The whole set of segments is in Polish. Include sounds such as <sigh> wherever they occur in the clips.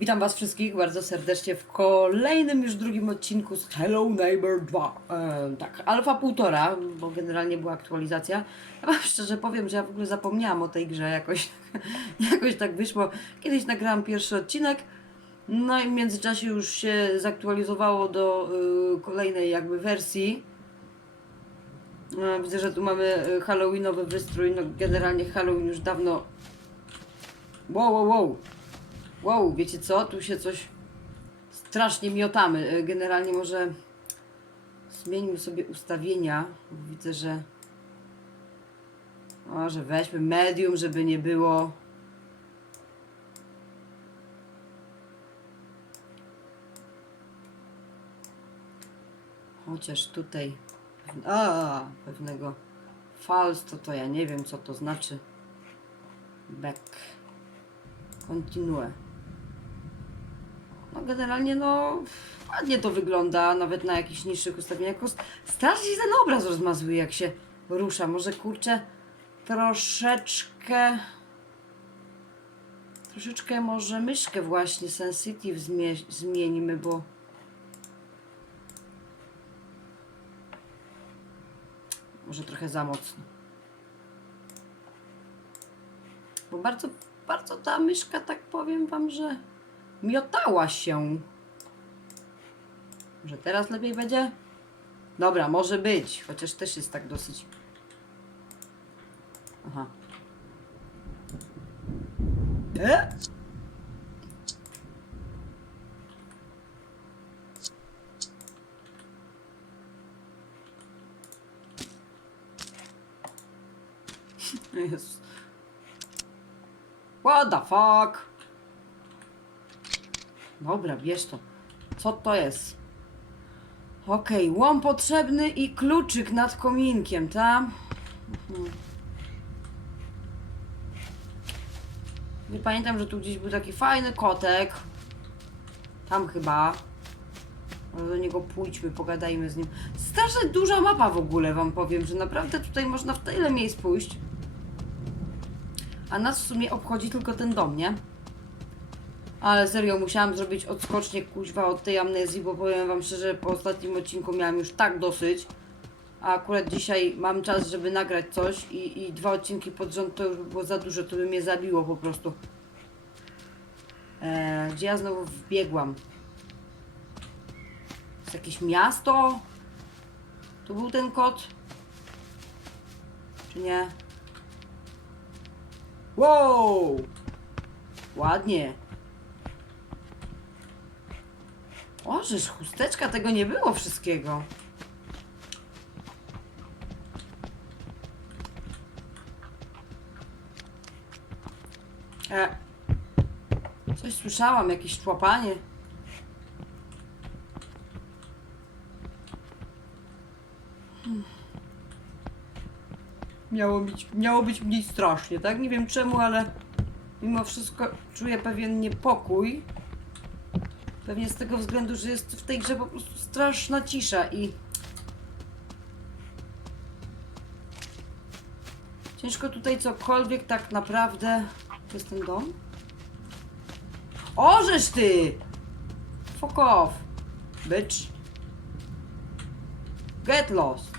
Witam Was wszystkich bardzo serdecznie w kolejnym już drugim odcinku z Hello Neighbor 2. E, tak, alfa półtora, bo generalnie była aktualizacja. Ja wam szczerze powiem, że ja w ogóle zapomniałam o tej grze jakoś. <laughs> jakoś tak wyszło. Kiedyś nagrałam pierwszy odcinek, no i w międzyczasie już się zaktualizowało do y, kolejnej jakby wersji. E, widzę, że tu mamy y, halloweenowy wystrój. No generalnie Halloween już dawno... Wow, wow, wow. Wow, wiecie co? Tu się coś strasznie miotamy. E, Generalnie może zmieńmy sobie ustawienia. Widzę, że może weźmy medium, żeby nie było. Chociaż tutaj a, pewnego fals, to to ja nie wiem co to znaczy. Back. Continue. Generalnie no ładnie to wygląda, nawet na jakichś niższych ustawieniach. Strasznie się ten obraz rozmazuje jak się rusza. Może kurczę troszeczkę troszeczkę może myszkę właśnie sensitive zmie zmienimy, bo może trochę za mocno. Bo bardzo, bardzo ta myszka, tak powiem wam, że miotała się. Może teraz lepiej będzie? Dobra, może być, chociaż też jest tak dosyć. Aha. E? <laughs> Jezus. What the fuck? Dobra, bierz to. Co to jest? Okej, łom potrzebny i kluczyk nad kominkiem, tak? Mhm. Nie pamiętam, że tu gdzieś był taki fajny kotek. Tam chyba. Do niego pójdźmy, pogadajmy z nim. Strasznie duża mapa w ogóle, wam powiem, że naprawdę tutaj można w tyle miejsc pójść. A nas w sumie obchodzi tylko ten dom, nie? Ale serio, musiałam zrobić odskocznie kuźwa od tej amnezji, bo powiem wam szczerze, po ostatnim odcinku miałam już tak dosyć. A akurat dzisiaj mam czas, żeby nagrać coś i, i dwa odcinki pod rząd to już by było za dużo, to by mnie zabiło po prostu. Eee, gdzie ja znowu wbiegłam? Jest jakieś miasto? Tu był ten kot? Czy nie? Wow! Ładnie. O, żeż chusteczka, tego nie było wszystkiego. E. Coś słyszałam, jakieś człapanie. Miało być, miało być mniej strasznie, tak? Nie wiem czemu, ale mimo wszystko czuję pewien niepokój. Pewnie z tego względu, że jest w tej grze po prostu straszna cisza i ciężko tutaj cokolwiek tak naprawdę. To jest ten dom? Orzesz ty! Fuck off! Bitch! Get lost!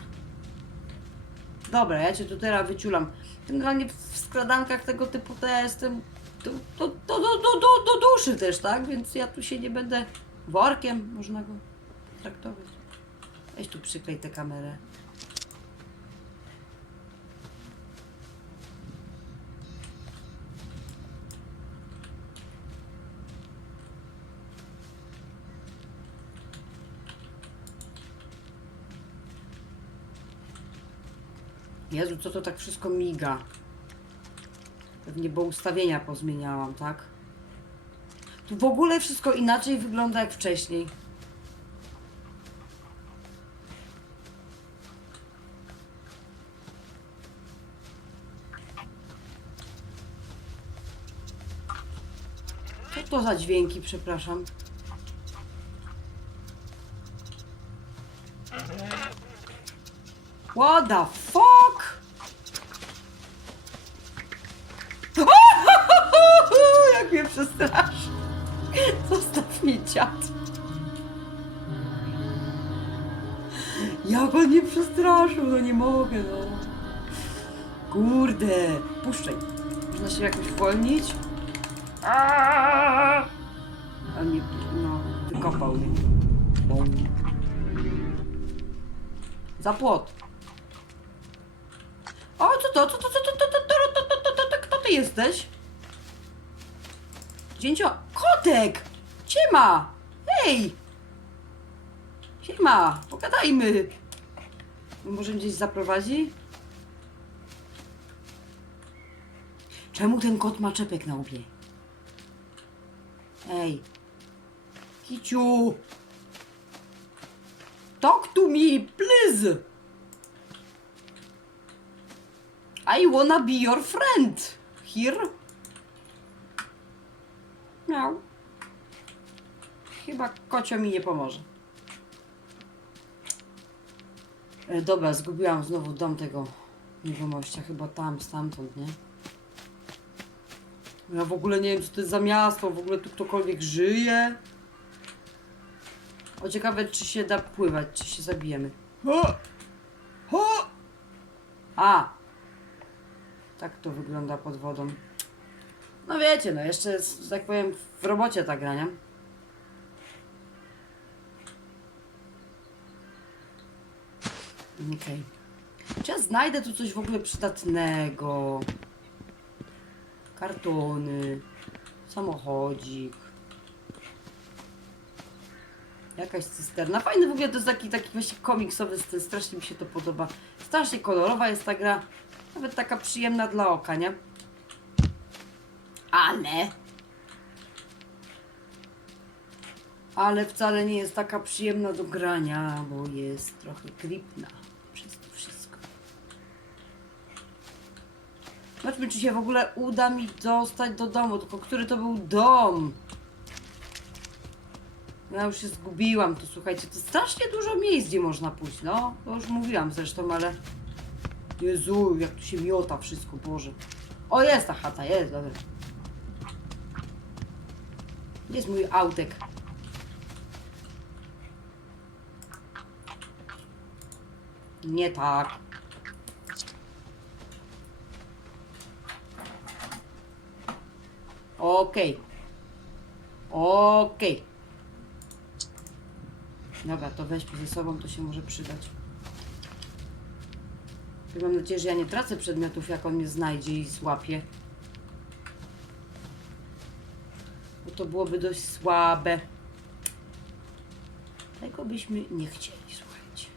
Dobra, ja cię tu teraz wyciulam. Generalnie w skradankach tego typu to jestem do, do, do, do, do, do, duszy też, tak? Więc ja tu się nie będę workiem, można go traktować. Weź tu przyklej tę kamerę. Jezu, co to tak wszystko miga? Pewnie, bo ustawienia pozmieniałam, tak? Tu w ogóle wszystko inaczej wygląda jak wcześniej. Co to za dźwięki, przepraszam? What the przestraszył, no nie mogę, no. Kurde, puszczaj. Można się jakoś uwolnić? A nie, no, wykopał mnie. Bom. Za płot. O, co to? Co to? Co to? Co to? Co to? Co to? Co to? Kto ty jesteś? Dzięcio... Kotek! Siema! Hej! Siema! Pogadajmy! Może gdzieś zaprowadzi? Czemu ten kot ma czepek na łbie? Ej! Kiciu! Talk to me, please! I wanna be your friend! Here? Miał. Chyba kocio mi nie pomoże. E, dobra, zgubiłam znowu dom tego niegomościa. Chyba tam, stamtąd, nie? Ja w ogóle nie wiem, co to jest za miasto. W ogóle tu ktokolwiek żyje. O, ciekawe, czy się da pływać, czy się zabijemy. Ho! A! Tak to wygląda pod wodą. No wiecie, no jeszcze, jest, tak powiem, w robocie ta grania. Okej. Czy ja znajdę tu coś w ogóle przydatnego? Kartony, samochodzik. Jakaś cysterna. Fajny w ogóle to jest taki, taki właśnie komiksowy styl. Strasznie mi się to podoba. Strasznie kolorowa jest ta gra. Nawet taka przyjemna dla oka, nie? Ale. Ale wcale nie jest taka przyjemna do grania, bo jest trochę creepna przez to wszystko. Zobaczmy, czy się w ogóle uda mi dostać do domu. Tylko który to był dom? Ja już się zgubiłam tu, słuchajcie. To strasznie dużo miejsc, gdzie można pójść. No, to już mówiłam zresztą, ale. Jezu, jak tu się miota wszystko, Boże. O, jest ta chata, jest, dobra. Gdzie jest mój autek? Nie tak. Okej. Okej. Dobra, to weźmy ze sobą, to się może przydać. Mam nadzieję, że ja nie tracę przedmiotów, jak on mnie znajdzie i złapie. Bo to byłoby dość słabe. Tego byśmy nie chcieli, słuchajcie.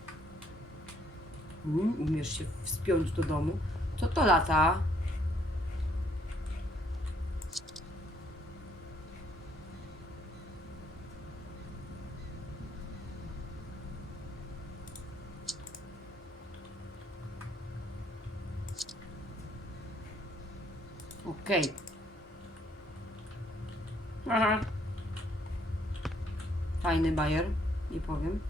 Mm, umiesz się wspiąć do domu. Co to lata? Okej. Aha. Fajny bajer, nie powiem.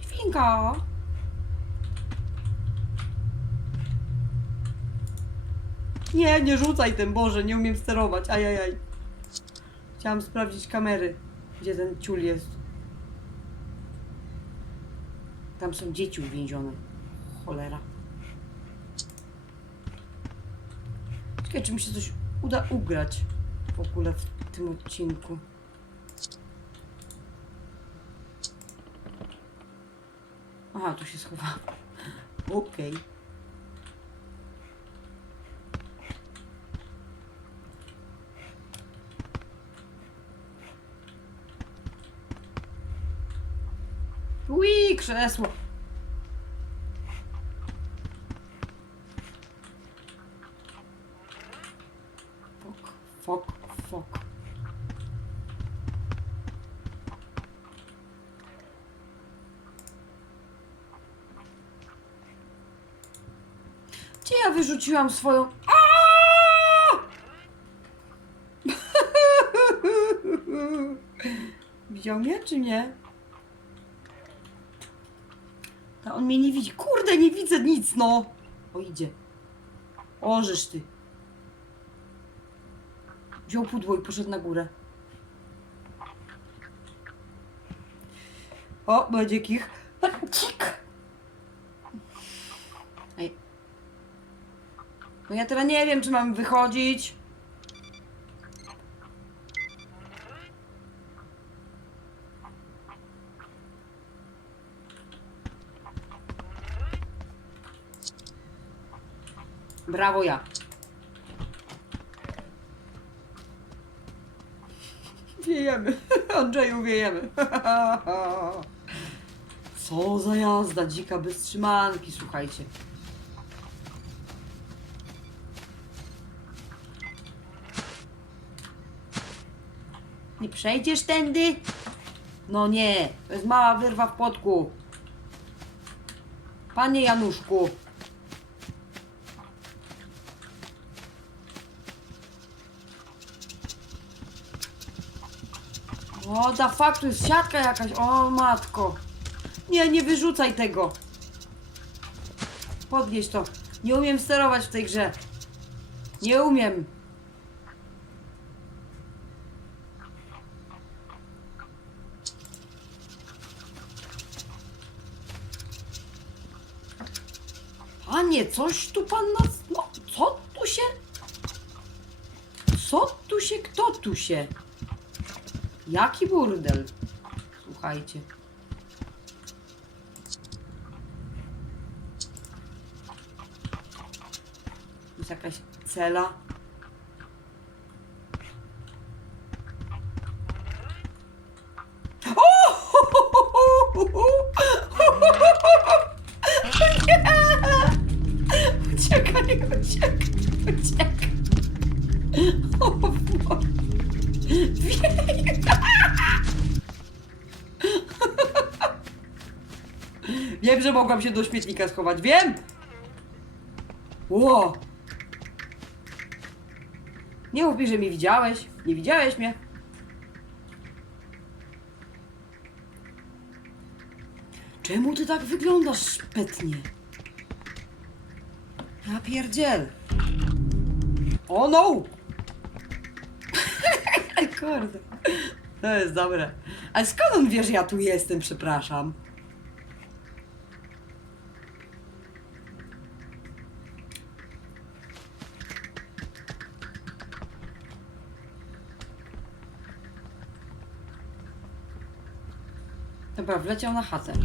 Świnka! Nie, nie rzucaj tym, Boże, nie umiem sterować, ajajaj. Chciałam sprawdzić kamery, gdzie ten ciul jest. Tam są dzieci uwięzione. Cholera. Ciekawe, czy mi się coś uda ugrać w ogóle w tym odcinku. Aha, tu się schowa. <laughs> Okej. Ui, krzesło. Fok, fok. Gdzie ja wyrzuciłam swoją... <laughs> Widział mnie, czy nie? A on mnie nie widzi. Kurde, nie widzę nic, no! O, idzie. Orzesz ty. Wziął pudło i poszedł na górę. O, będzie kich. <laughs> Cik! Ej. No ja teraz nie wiem, czy mam wychodzić. Brawo ja. Wiejemy. <laughs> Andrzeju, wiejemy. <laughs> Co za jazda, dzika bez trzymanki, słuchajcie. Nie przejdziesz tędy? No nie, to jest mała wyrwa w płotku. Panie Januszku. O, da fuck, tu jest siatka jakaś. O, matko. Nie, nie wyrzucaj tego. Podnieś to. Nie umiem sterować w tej grze. Nie umiem. Panie, coś tu pan nas... No, co tu się... Co tu się... Kto tu się... Jaki burdel? Słuchajcie. Jest jakaś cela. Mogłam się do śmietnika schować. Wiem! Ło! Nie mów mi, że mnie widziałeś. Nie widziałeś mnie. Czemu ty tak wyglądasz szpetnie? Ja pierdziel. O no! <laughs> Kurde. To jest dobre. Ale skąd on wie, że ja tu jestem, przepraszam? Dobra, wleciał na chatę. <laughs>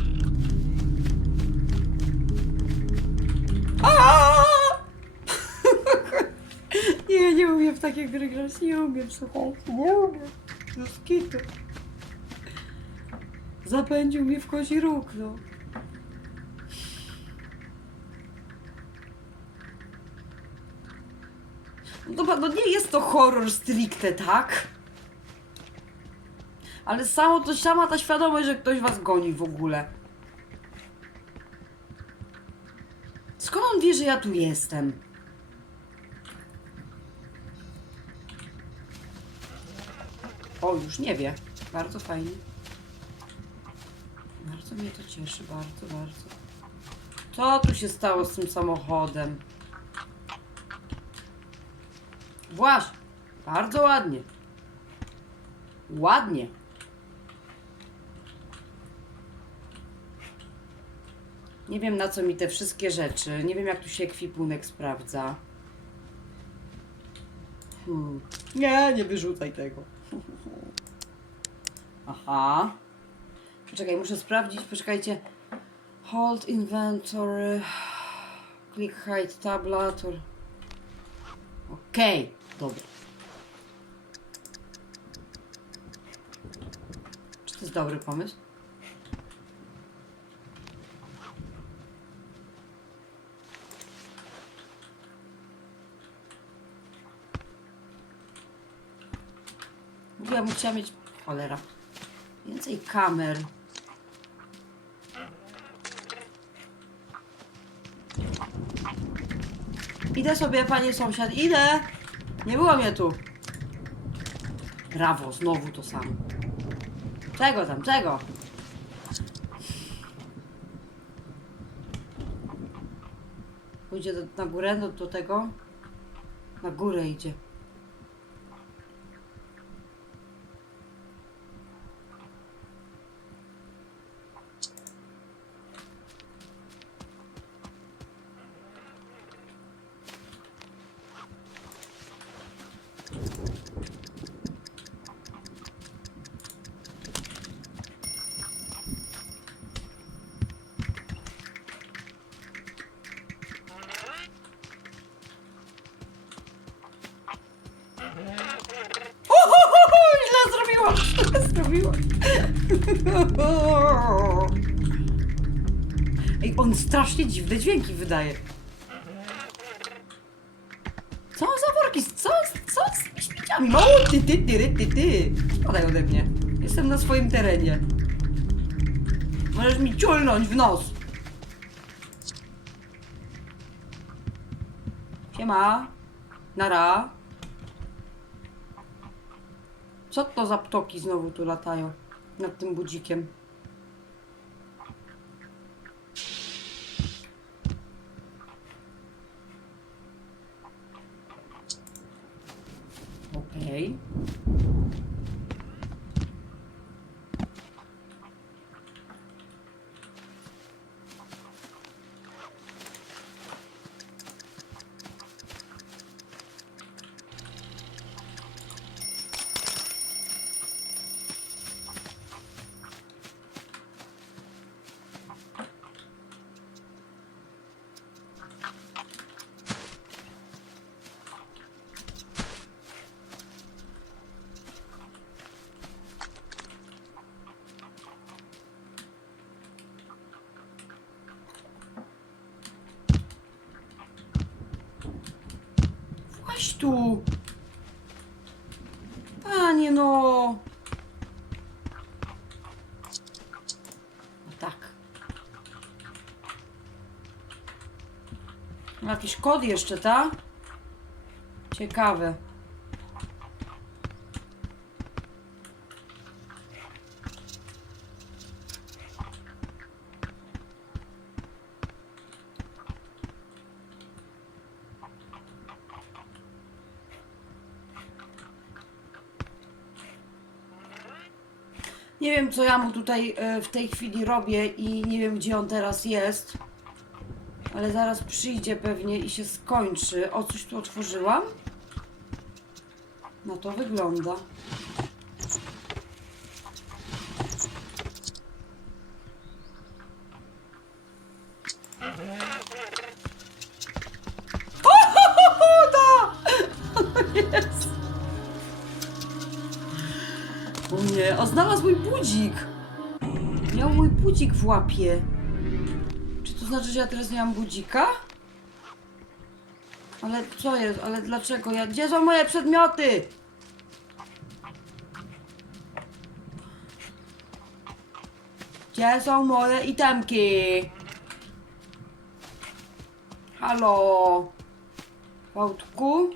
Nie, nie umiem w takie gry grać, nie umiem, słuchajcie, nie umiem. No skitu. Zapędził mnie w kozi róg, no. No dobra, no nie jest to horror stricte, tak? Ale samo to sama ta świadomość, że ktoś was goni w ogóle. Skąd on wie, że ja tu jestem? O, już nie wie. Bardzo fajnie. Bardzo mnie to cieszy, bardzo, bardzo. Co tu się stało z tym samochodem? Właśnie. Bardzo ładnie. Ładnie. Nie wiem na co mi te wszystkie rzeczy. Nie wiem jak tu się ekwipunek sprawdza. Hmm. Nie, nie wyrzucaj tego. <laughs> Aha. Poczekaj, muszę sprawdzić. Poczekajcie. Hold inventory. Click hide tablator. Okej, dobra. Czy to jest dobry pomysł? Ja bym chciała mieć... Cholera. Więcej kamer. Idę sobie, panie sąsiad, idę! Nie było mnie tu. Brawo, znowu to samo. Czego tam, czego? Pójdzie do, na górę, do, do tego? Na górę idzie. Dziwne dźwięki wydaje. Co za worki? Co, co z śmieciami? O, ty, ty, ty, ty, ty, ty. Spadaj ode mnie. Jestem na swoim terenie. Możesz mi ciulnąć w nos. Siema. Nara. Co to za ptoki znowu tu latają nad tym budzikiem? Okej. Właź tu! Panie no! No tak. Ma Jakiś kod jeszcze, ta? Ciekawe. Nie wiem, co ja mu tutaj e, w tej chwili robię i nie wiem, gdzie on teraz jest. Ale zaraz przyjdzie pewnie i się skończy. O, coś tu otworzyłam? No to wygląda. O. <laughs> O nie, a znalazł mój budzik. Miał mój budzik w łapie. Znaczy, że ja teraz nie mam budzika? Ale co jest? Ale dlaczego ja... Gdzie są moje przedmioty? Gdzie są moje itemki? Halo? Pałtku?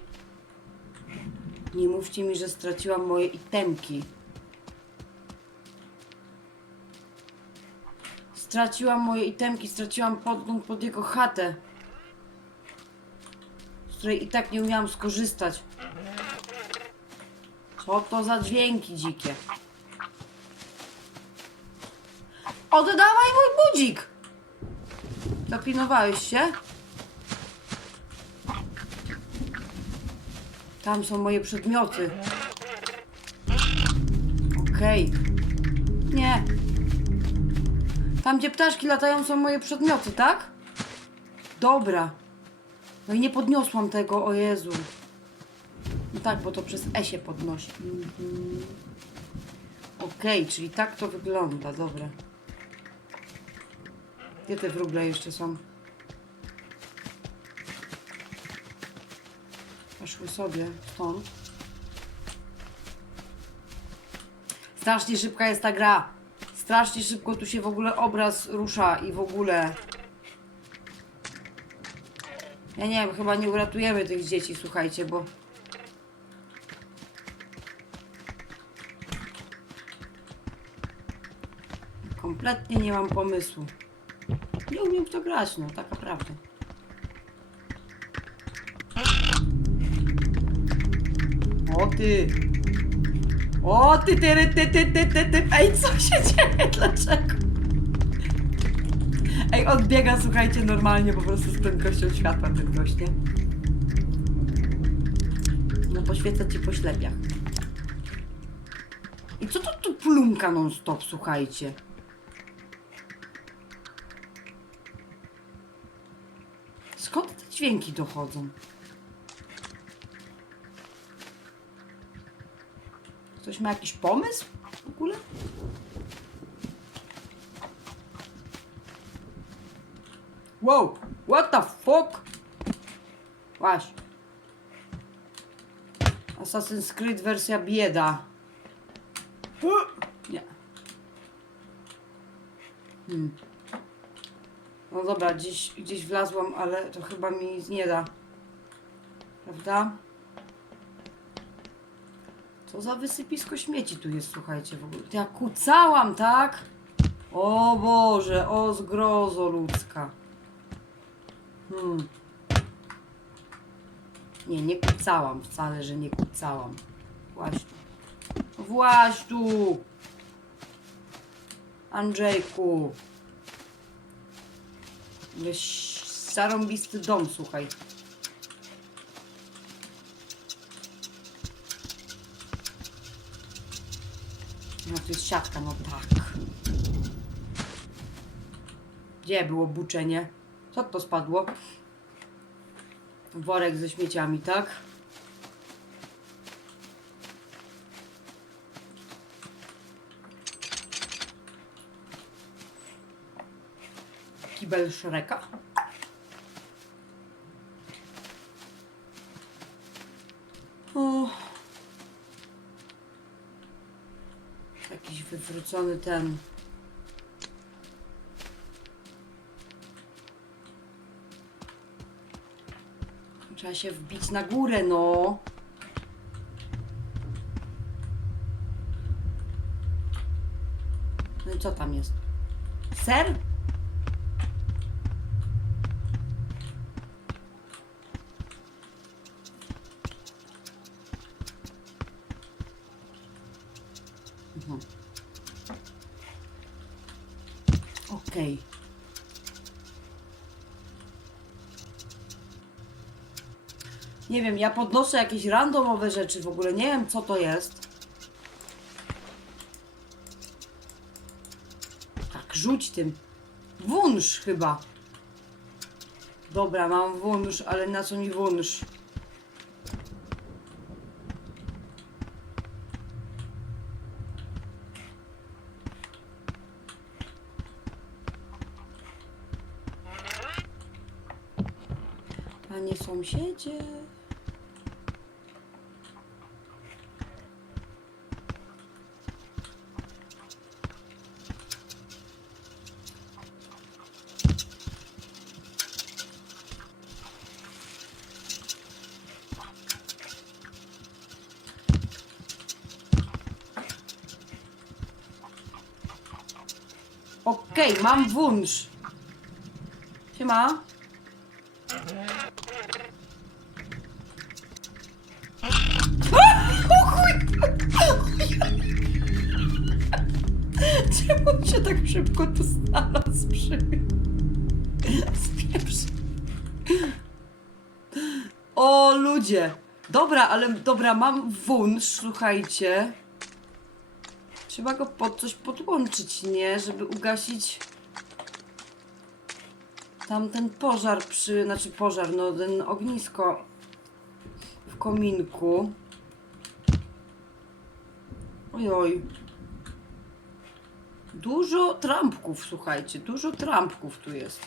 Nie mówcie mi, że straciłam moje itemki. Straciłam moje itemki, straciłam podgląd pod jego chatę. Z której i tak nie umiałam skorzystać. Co to za dźwięki dzikie? Oddawaj mój budzik! Dopinowałeś się? Tam są moje przedmioty. Okej. Nie. Tam, gdzie ptaszki latają, są moje przedmioty, tak? Dobra. No i nie podniosłam tego, o Jezu. No tak, bo to przez E się podnosi. Mhm. Okej, czyli tak to wygląda, dobra. Gdzie te wróble jeszcze są? Poszły sobie stąd. Strasznie szybka jest ta gra. Strasznie szybko tu się w ogóle obraz rusza i w ogóle. Ja nie wiem, chyba nie uratujemy tych dzieci, słuchajcie, bo. Kompletnie nie mam pomysłu. Nie umiem w to grać, no, taka prawda. O ty! O ty, ty, ty, ty, ty, ty, ty, Ej, co się dzieje? Dlaczego? Ej, on biega, słuchajcie, normalnie po prostu z prędkością światła ten gość, nie? No poświecę ci po ślepiach. I co to tu plumka non stop, słuchajcie? Skąd te dźwięki dochodzą? Ktoś ma jakiś pomysł w ogóle? Wow, what the fuck? Właśnie. Assassin's Creed wersja bieda. Nie. Hmm. No dobra, gdzieś, gdzieś wlazłam, ale to chyba mi nie da. Prawda? Co za wysypisko śmieci tu jest, słuchajcie, w ogóle. Ja kucałam, tak? O Boże, o zgrozo ludzka. Hmm. Nie, nie kucałam wcale, że nie kucałam. Właś tu. Właś tu! Andrzejku. Leś zarąbisty dom, słuchaj. No jest siatka, no tak. Gdzie było buczenie? Co to spadło? Worek ze śmieciami, tak? Kibel Szreka. O. Jakiś wywrócony ten. Trzeba się wbić na górę, no. No i co tam jest? Ser? Mhm. Okej. Nie wiem, ja podnoszę jakieś randomowe rzeczy w ogóle. Nie wiem, co to jest. Tak, rzuć tym. Wunsz chyba. Dobra, mam wunsz, ale na co mi wunsz? Panie sąsiedzie. Okej, mam wunsz. Siema. O chuj! Czemu się tak szybko tu znalazł przy. O ludzie! Dobra, ale dobra, mam wunsz, słuchajcie. Trzeba go pod coś podłączyć, nie? Żeby ugasić tamten pożar przy, znaczy pożar, no ten ognisko w kominku. Ojoj. Dużo trampków, słuchajcie, dużo trampków tu jest.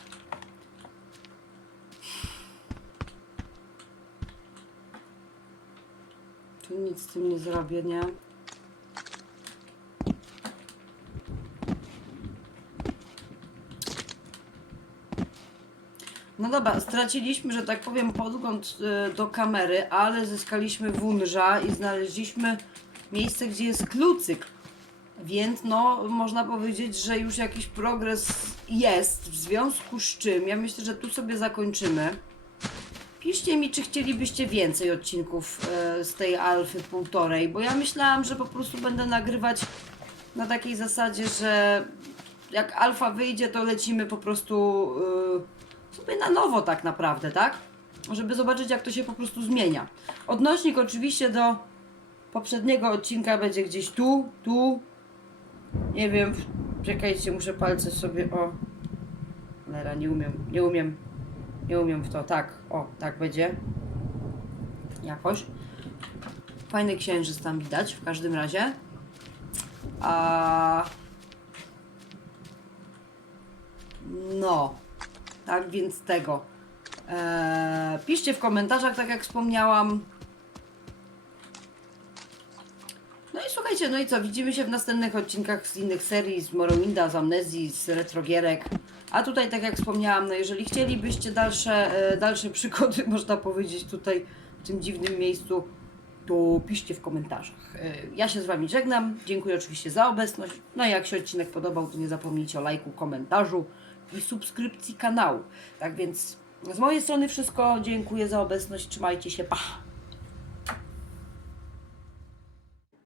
Tu nic z tym nie zrobię, nie? No dobra, straciliśmy, że tak powiem, podgląd y, do kamery, ale zyskaliśmy wunża i znaleźliśmy miejsce, gdzie jest klucyk. Więc no, można powiedzieć, że już jakiś progres jest, w związku z czym ja myślę, że tu sobie zakończymy. Piszcie mi, czy chcielibyście więcej odcinków e, z tej Alfy półtorej, bo ja myślałam, że po prostu będę nagrywać na takiej zasadzie, że jak Alfa wyjdzie, to lecimy po prostu e, sobie na nowo tak naprawdę, tak? Żeby zobaczyć, jak to się po prostu zmienia. Odnośnik oczywiście do poprzedniego odcinka będzie gdzieś tu, tu. Nie wiem, czekajcie, muszę palce sobie, o. Lera, nie umiem, nie umiem. Nie umiem w to. Tak, o, tak będzie. Jakoś. Fajny księżyc tam widać w każdym razie. A... No, tak więc tego. Eee, piszcie w komentarzach, tak jak wspomniałam. No i słuchajcie, no i co? Widzimy się w następnych odcinkach z innych serii, z Morrowinda, z Amnezji, z Retrogierek. A tutaj, tak jak wspomniałam, no jeżeli chcielibyście dalsze, e, dalsze <laughs> przygody, można powiedzieć, tutaj w tym dziwnym miejscu, to piszcie w komentarzach. E, Ja się z Wami żegnam. Dziękuję oczywiście za obecność. No i jak się odcinek podobał, to nie zapomnijcie o lajku, komentarzu i subskrypcji kanału. Tak więc z mojej strony wszystko. Dziękuję za obecność. Trzymajcie się. Pa!